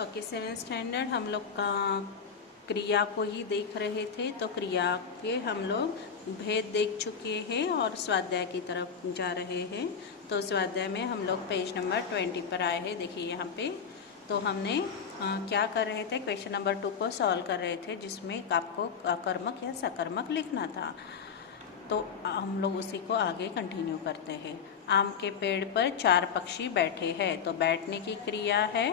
Okay, 7th standard हम लोग का क्रिया को ही देख रहे थे। तो क्रिया के हम लोग भेद देख चुके हैं और स्वाध्याय की तरफ जा रहे हैं। तो स्वाध्याय में हम लोग पेज नंबर 20 पर आए हैं। देखिए यहाँ पे तो हमने क्या कर रहे थे, क्वेश्चन नंबर 2 को सॉल्व कर रहे थे, जिसमें आपको अकर्मक या सकर्मक लिखना था। तो हम लोग उसी को आगे कंटिन्यू करते हैं। आम के पेड़ पर 4 पक्षी बैठे हैं। तो बैठने की क्रिया है,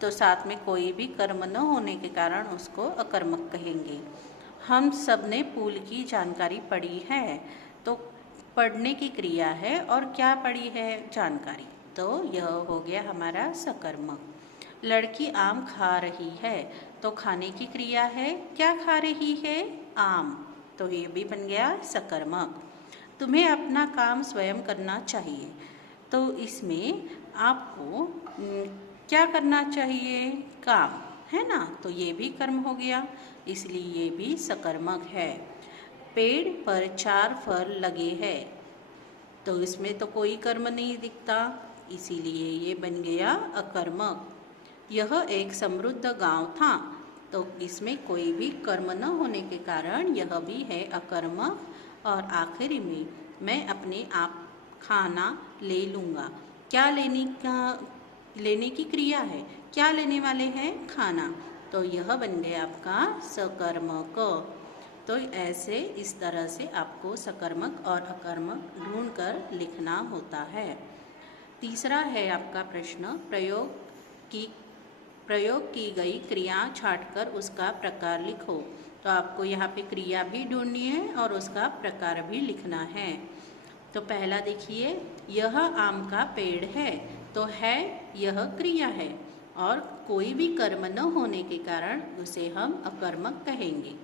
तो साथ में कोई भी कर्म न होने के कारण उसको अकर्मक कहेंगे। हम सब ने पुल की जानकारी पढ़ी है। तो पढ़ने की क्रिया है और क्या पढ़ी है, जानकारी। तो यह हो गया हमारा सकर्मक। लड़की आम खा रही है। तो खाने की क्रिया है, क्या खा रही है, आम। तो ये भी बन गया सकर्मक। तुम्हें अपना काम स्वयं करना चाहिए। तो इसमें आपको क्या करना चाहिए, काम, है ना। तो ये भी कर्म हो गया, इसलिए ये भी सकर्मक है। पेड़ पर 4 फल लगे हैं। तो इसमें तो कोई कर्म नहीं दिखता, इसीलिए ये बन गया अकर्मक। यह एक समृद्ध गांव था। तो इसमें कोई भी कर्म न होने के कारण यह भी है अकर्मक। और आखिरी में मैं अपने आप खाना ले लूँगा। क्या लेने की क्रिया है, क्या लेने वाले हैं, खाना। तो यह बन गया आपका सकर्मक। तो ऐसे इस तरह से आपको सकर्मक और अकर्मक ढूंढ कर लिखना होता है। तीसरा है आपका प्रश्न, प्रयोग की गई क्रिया छांटकर उसका प्रकार लिखो। तो आपको यहाँ पे क्रिया भी ढूंढनी है और उसका प्रकार भी लिखना है। तो पहला देखिए, यह आम का पेड़ है। तो है यह क्रिया है और कोई भी कर्म न होने के कारण उसे हम अकर्मक कहेंगे,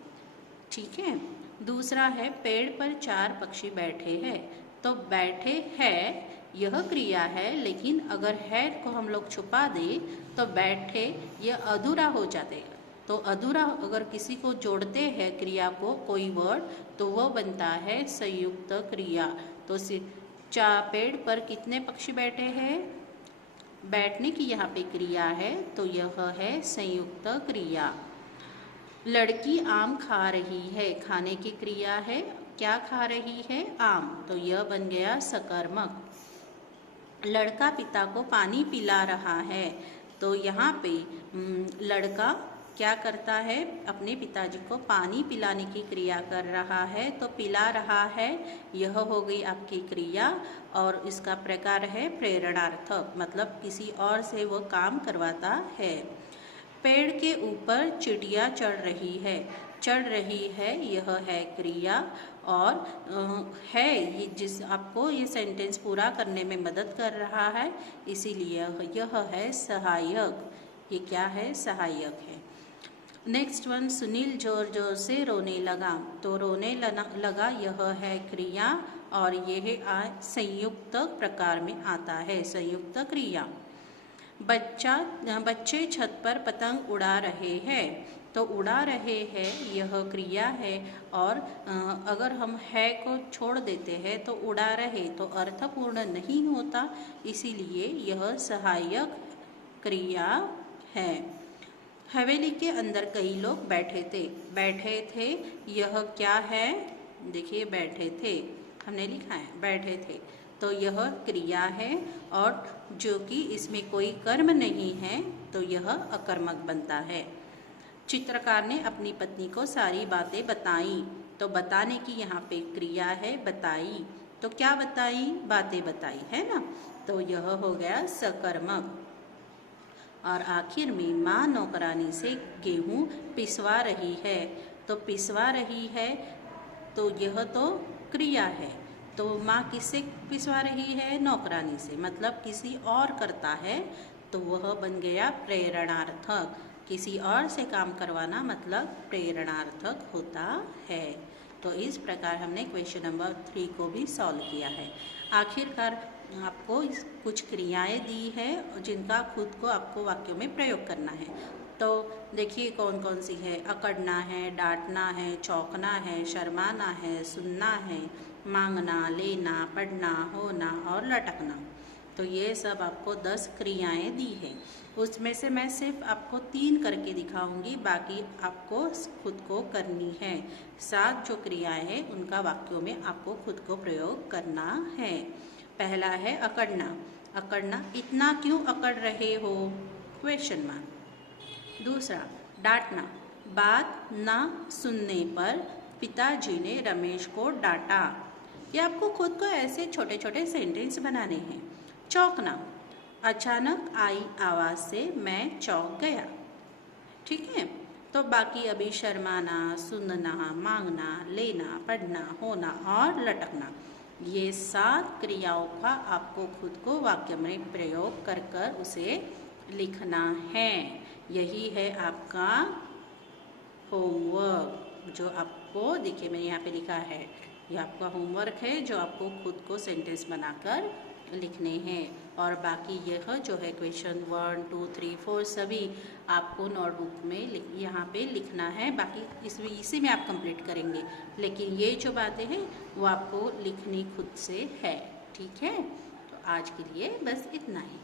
ठीक है। दूसरा है, पेड़ पर 4 पक्षी बैठे हैं। तो बैठे है यह क्रिया है, लेकिन अगर है को हम लोग छुपा दें तो बैठे यह अधूरा हो जाएगा। तो अधूरा अगर किसी को जोड़ते हैं क्रिया को, कोई वर्ड, तो वह बनता है संयुक्त क्रिया। तो पेड़ पर कितने पक्षी बैठे हैं, बैठने की यहाँ पे क्रिया है, तो यह है संयुक्त क्रिया। लड़की आम खा रही है, खाने की क्रिया है, क्या खा रही है, आम। तो यह बन गया सकर्मक। लड़का पिता को पानी पिला रहा है। तो यहाँ पे लड़का क्या करता है, अपने पिताजी को पानी पिलाने की क्रिया कर रहा है। तो पिला रहा है, यह हो गई आपकी क्रिया और इसका प्रकार है प्रेरणार्थक, मतलब किसी और से वो काम करवाता है। पेड़ के ऊपर चिड़िया चढ़ रही है, यह है क्रिया और है ये जिस आपको ये सेंटेंस पूरा करने में मदद कर रहा है, इसीलिए यह है सहायक। ये क्या है, सहायक है। नेक्स्ट वन, सुनील जोर जोर से रोने लगा। तो रोने लगा यह है क्रिया और यह संयुक्त प्रकार में आता है, संयुक्त क्रिया। बच्चे छत पर पतंग उड़ा रहे हैं। तो उड़ा रहे हैं यह क्रिया है और अगर हम है को छोड़ देते हैं तो उड़ा रहे तो अर्थपूर्ण नहीं होता, इसीलिए यह सहायक क्रिया है। हवेली के अंदर कई लोग बैठे थे, यह क्या है, देखिए बैठे थे, हमने लिखा है बैठे थे। तो यह क्रिया है और जो कि इसमें कोई कर्म नहीं है, तो यह अकर्मक बनता है। चित्रकार ने अपनी पत्नी को सारी बातें बताई। तो बताने की यहाँ पे क्रिया है, बताई। तो क्या बताई, बातें बताई, है ना। तो यह हो गया सकर्मक। और आखिर में माँ नौकरानी से गेहूँ पिसवा रही है। तो पिसवा रही है, तो यह तो क्रिया है। तो माँ किससे पिसवा रही है, नौकरानी से, मतलब किसी और करता है, तो वह बन गया प्रेरणार्थक। किसी और से काम करवाना मतलब प्रेरणार्थक होता है। तो इस प्रकार हमने क्वेश्चन नंबर 3 को भी सॉल्व किया है। आखिरकार आपको कुछ क्रियाएं दी है जिनका खुद को आपको वाक्यों में प्रयोग करना है। तो देखिए कौन कौन सी है, अकड़ना है, डांटना है, चौंकना है, शर्माना है, सुनना है, मांगना, लेना, पढ़ना, होना और लटकना। तो ये सब आपको 10 क्रियाएं दी है। उसमें से मैं सिर्फ आपको 3 करके दिखाऊंगी, बाकी आपको खुद को करनी है। 7 जो क्रियाएं हैं उनका वाक्यों में आपको खुद को प्रयोग करना है। पहला है अकड़ना। अकड़ना, इतना क्यों अकड़ रहे हो? Question mark. दूसरा, डांटना। बात ना सुनने पर पिताजी ने रमेश को डांटा। ये आपको खुद को ऐसे छोटे छोटे सेंटेंस बनाने हैं। चौंकना, अचानक आई आवाज़ से मैं चौंक गया। ठीक है, तो बाकी अभी शर्माना, सुनना, मांगना, लेना, पढ़ना, होना और लटकना, ये 7 क्रियाओं का आपको खुद को वाक्य में प्रयोग कर कर उसे लिखना है। यही है आपका होमवर्क, जो आपको देखिए मैंने यहाँ पे लिखा है। ये आपका होमवर्क है जो आपको खुद को सेंटेंस बनाकर लिखने हैं। और बाकी यह जो है क्वेश्चन 1, 2, 3, 4 सभी आपको नोटबुक में यहाँ पे लिखना है। बाकी इसी में आप कंप्लीट करेंगे, लेकिन ये जो बातें हैं वो आपको लिखनी खुद से है। ठीक है, तो आज के लिए बस इतना ही।